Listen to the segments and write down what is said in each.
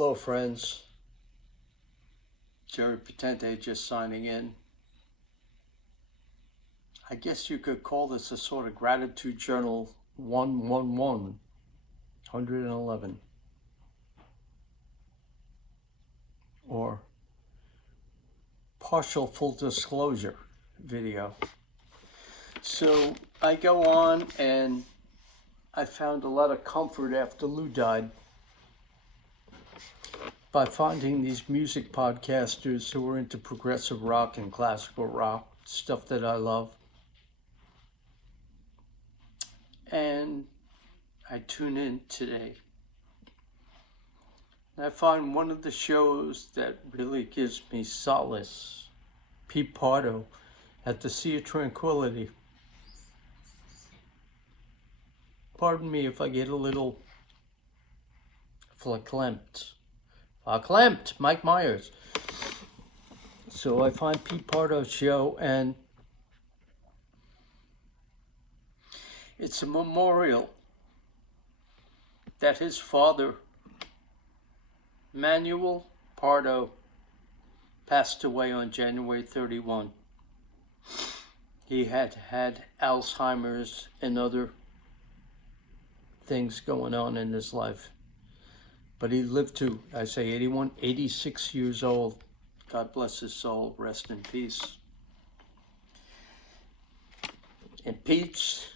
Hello, friends. Jerry Potente just signing in. I guess you could call this a sort of gratitude journal 111, or partial full disclosure video. So I go on and I found a lot of comfort after Lou died by finding these music podcasters who are into progressive rock and classical rock, stuff that I love. And I tune in today. And I find one of the shows that really gives me solace, Pete Pardo at the Sea of Tranquility. Pardon me if I get a little verklempt. Mike Myers. So I find Pete Pardo's show, and it's a memorial that his father, Manuel Pardo, passed away on January 31. He had Alzheimer's and other things going on in his life. But he lived to, 86 years old. God bless his soul. Rest in peace. And Pete's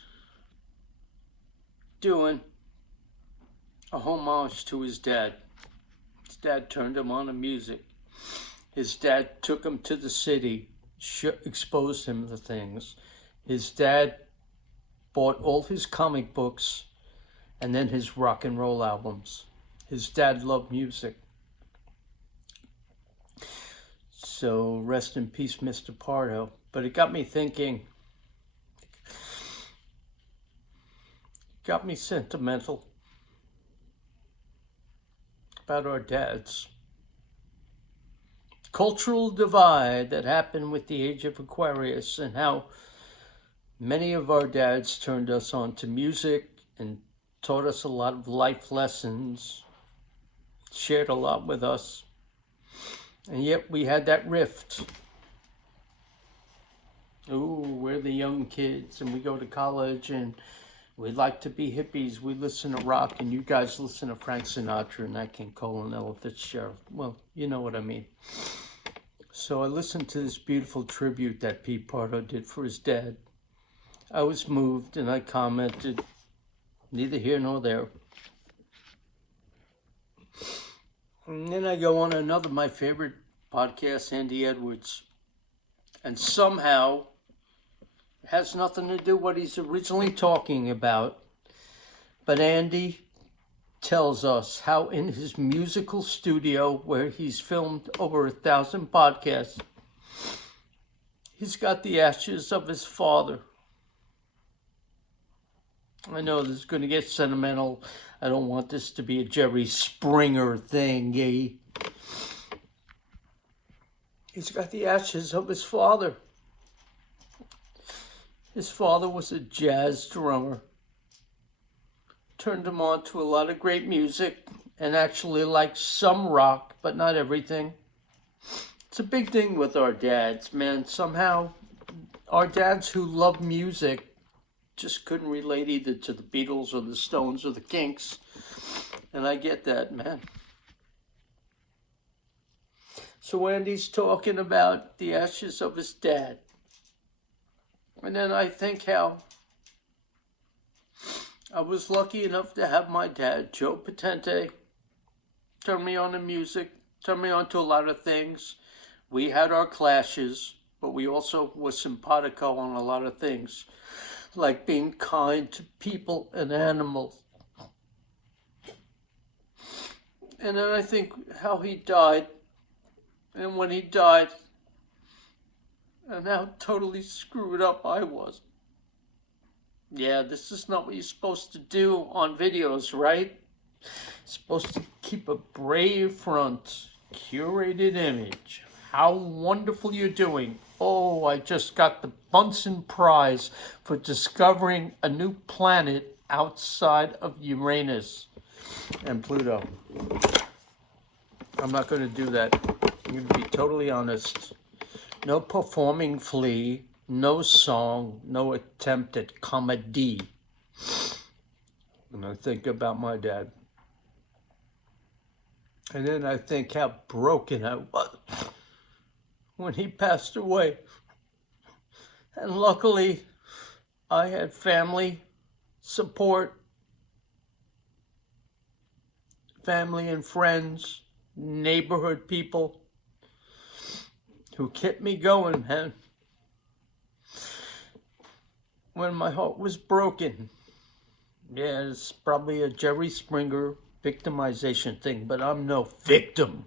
doing a homage to his dad. His dad turned him on to music. His dad took him to the city, exposed him to things. His dad bought all his comic books and then his rock and roll albums. His dad loved music. So rest in peace, Mr. Pardo. But it got me thinking, got me sentimental about our dads. Cultural divide that happened with the age of Aquarius, and how many of our dads turned us on to music and taught us a lot of life lessons, shared a lot with us, and yet we had that rift. Ooh, we're the young kids and we go to college and we like to be hippies. We listen to rock and you guys listen to Frank Sinatra and Nat King Cole and Ella Fitzgerald. Well, you know what I mean. So I listened to this beautiful tribute that Pete Pardo did for his dad. I was moved and I commented, neither here nor there. And then I go on another, my favorite podcast, Andy Edwards. And somehow, it has nothing to do with what he's originally talking about. But Andy tells us how in his musical studio, where he's filmed over 1,000 podcasts, he's got the ashes of his father. I know this is going to get sentimental. I don't want this to be a Jerry Springer thing. He's got the ashes of his father. His father was a jazz drummer. Turned him on to a lot of great music and actually liked some rock, but not everything. It's a big thing with our dads, man. Somehow, our dads who love music just couldn't relate either to the Beatles or the Stones or the Kinks. And I get that, man. So Andy's talking about the ashes of his dad. And then I think how I was lucky enough to have my dad, Joe Potente, turn me on to music, turn me on to a lot of things. We had our clashes, but we also were simpatico on a lot of things, like being kind to people and animals. And then I think how he died, and when he died, and how totally screwed up I was. Yeah, this is not what you're supposed to do on videos, right? You're supposed to keep a brave front, curated image. How wonderful you're doing. Oh, I just got the Bunsen Prize for discovering a new planet outside of Uranus and Pluto. I'm not going to do that. I'm going to be totally honest. No performing flea, no song, no attempt at comedy. And I think about my dad. And then I think how broken I was when he passed away. And luckily, I had family support, family and friends, neighborhood people who kept me going, man. When my heart was broken. Yeah, it's probably a Jerry Springer victimization thing, but I'm no victim.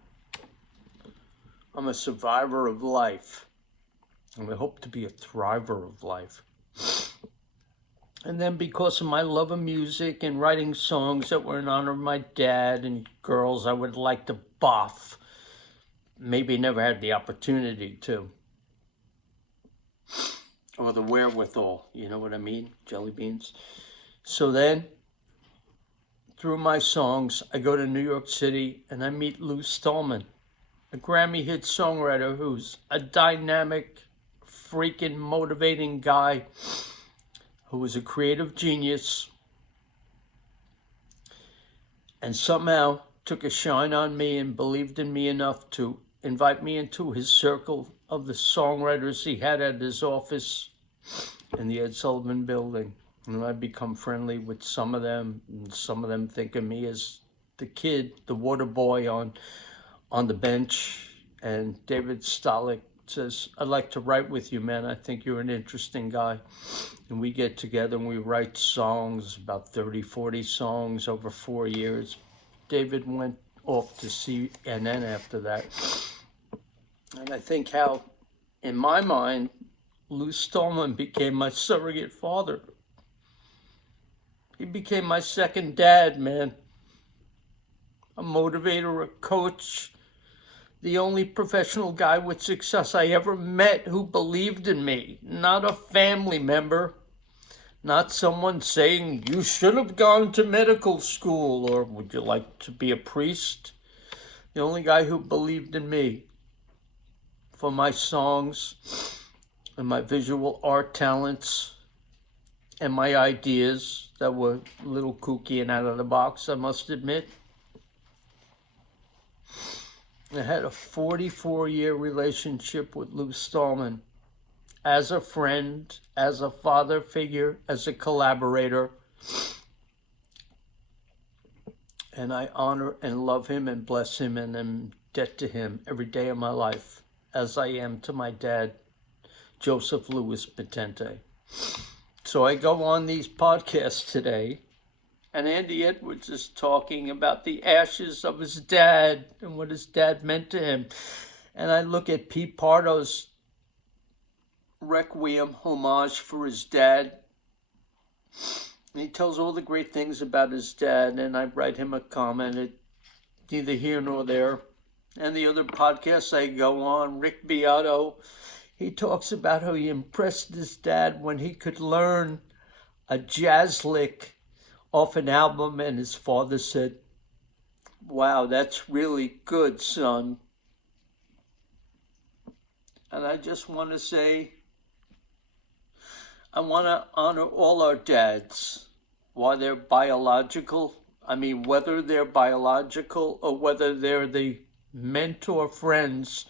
I'm a survivor of life. And I hope to be a thriver of life. And then because of my love of music and writing songs that were in honor of my dad and girls I would like to boff, maybe never had the opportunity to. Or the wherewithal, you know what I mean? Jelly beans. So then, through my songs, I go to New York City and I meet Lou Stallman, a Grammy hit songwriter who's a dynamic, freaking motivating guy who was a creative genius and somehow took a shine on me and believed in me enough to invite me into his circle of the songwriters he had at his office in the Ed Sullivan Building. And I become friendly with some of them, and some of them think of me as the kid, the water boy on the bench. And David Stolick says, I'd like to write with you, man. I think you're an interesting guy. And we get together and we write songs, about 30, 40 songs over 4 years. David went off to CNN after that. And I think how, in my mind, Lou Stallman became my surrogate father. He became my second dad, man. A motivator, a coach, the only professional guy with success I ever met who believed in me. Not a family member. Not someone saying, you should have gone to medical school, or would you like to be a priest? The only guy who believed in me for my songs and my visual art talents and my ideas that were a little kooky and out of the box, I must admit. I had a 44-year relationship with Lou Stallman as a friend, as a father figure, as a collaborator. And I honor and love him and bless him and am in debt to him every day of my life, as I am to my dad, Joseph Louis Potente. So I go on these podcasts today, and Andy Edwards is talking about the ashes of his dad and what his dad meant to him. And I look at Pete Pardo's Requiem homage for his dad. And he tells all the great things about his dad, and I write him a comment. It's neither here nor there. And the other podcasts I go on, Rick Beato, he talks about how he impressed his dad when he could learn a jazz lick off an album, and his father said, wow, that's really good, son. And I just want to say, I want to honor all our dads, whether they're biological, whether they're biological or whether they're the mentor friends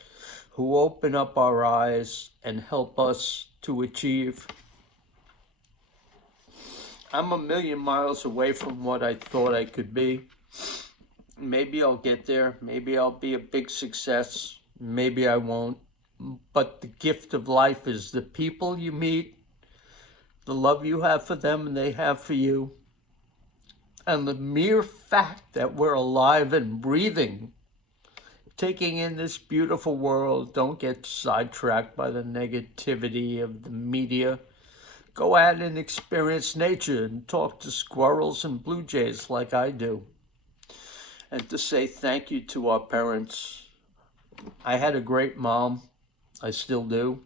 who open up our eyes and help us to achieve. I'm a million miles away from what I thought I could be. Maybe I'll get there. Maybe I'll be a big success. Maybe I won't. But the gift of life is the people you meet, the love you have for them and they have for you, and the mere fact that we're alive and breathing, taking in this beautiful world. Don't get sidetracked by the negativity of the media. Go out and experience nature and talk to squirrels and blue jays like I do. And to say thank you to our parents. I had a great mom. I still do.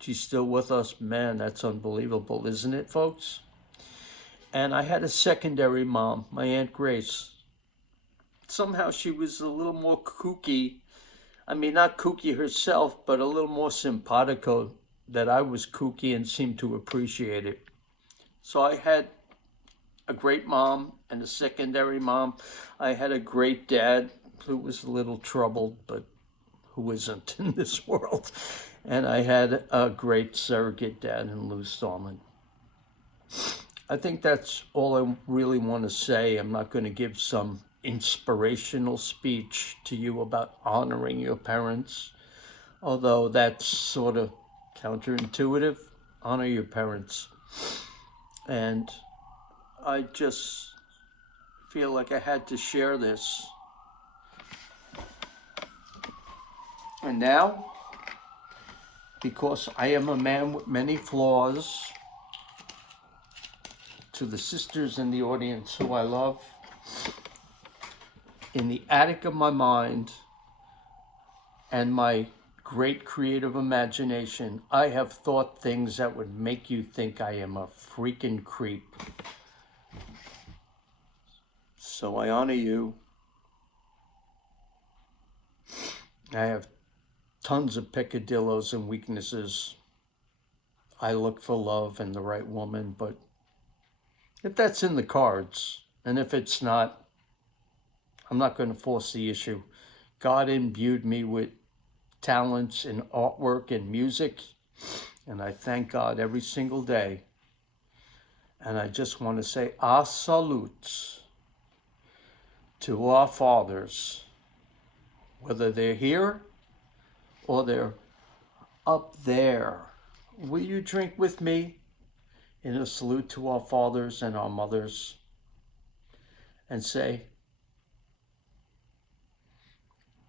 She's still with us. Man, that's unbelievable, isn't it, folks? And I had a secondary mom, my Aunt Grace. somehow she was a little more kooky. I mean, not kooky herself, but a little more simpatico, that I was kooky and seemed to appreciate it. So I had a great mom and a secondary mom. I had a great dad who was a little troubled, but who isn't in this world. And I had a great surrogate dad in Lou Stallman. I think that's all I really want to say. I'm not going to give some inspirational speech to you about honoring your parents, although that's sort of counterintuitive. Honor your parents. And I just feel like I had to share this. And now, because I am a man with many flaws, to the sisters in the audience who I love, in the attic of my mind and my great creative imagination, I have thought things that would make you think I am a freaking creep. So I honor you. I have tons of peccadillos and weaknesses. I look for love and the right woman, but if that's in the cards, and if it's not, I'm not going to force the issue. God imbued me with talents in artwork and music, and I thank God every single day. And I just want to say, a salute to our fathers, whether they're here or they're up there. Will you drink with me in a salute to our fathers and our mothers and say,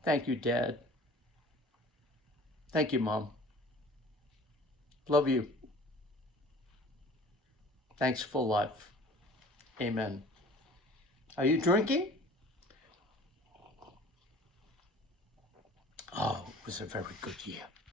thank you, Dad. Thank you, Mom. Love you. Thanks for life. Amen. Are you drinking? Oh, it was a very good year.